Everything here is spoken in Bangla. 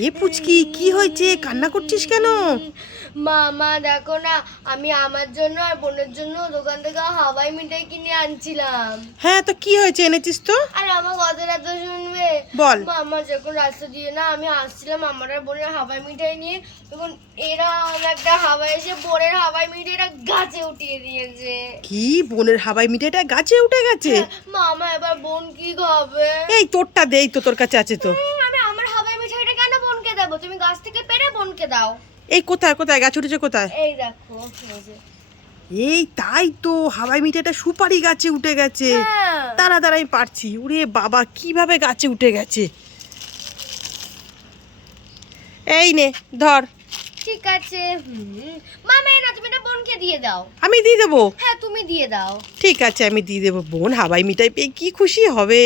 এ পুচকি কি হয়েছে? কান্না করছিস কেন? মামা দেখো না আমি আমার জন্য আর বোনের জন্য দোকান থেকে হাওয়াই মিঠাই কিনে আনছিলাম। হ্যাঁ তো কি হয়েছে এনেছিস তো? আর আমার কথাটা তো শুনবে? বল। মামা যখন রাস্তা দিয়ে না আমি আসছিলাম আমার আর বোনের হাওয়াই মিঠাই নিয়ে তখন এরা একটা হাওয়াই এসে বোনের হাওয়াই মিঠাইটা গাছে উঠিয়ে দিয়েছে। কি? বোনের হাওয়াই মিঠাইটা গাছে উঠে গেছে? মামা এবার বোন কি খাবে? এই তোরটা দেই তো তোর কাছে আছে তো উম, আমি আমার হাওয়াই মিঠাইটা কেন দেবো তুমি গাছ থেকে পেরে বোনকে দাও। এই কোথায় কোথায়? গাছ উঠেছে কোথায়? এই দেখো এই তাই তো হাওয়াই মিঠাইটা সুপারি গাছে উঠে গেছে। হ্যাঁ। তারা তারা আমি পারছি। উরে বাবা কীভাবে গাছে উঠে গেছে? এই নে ধর। ঠিক আছে। মামা এই না তুমি এটা বোনকে দিয়ে দাও। আমি দিয়ে দেবো? হ্যাঁ তুমি দিয়ে দাও। ঠিক আছে আমি দিয়ে দেবো। বোন হাওয়াই মিঠাই পেয়ে কি খুশি হবে?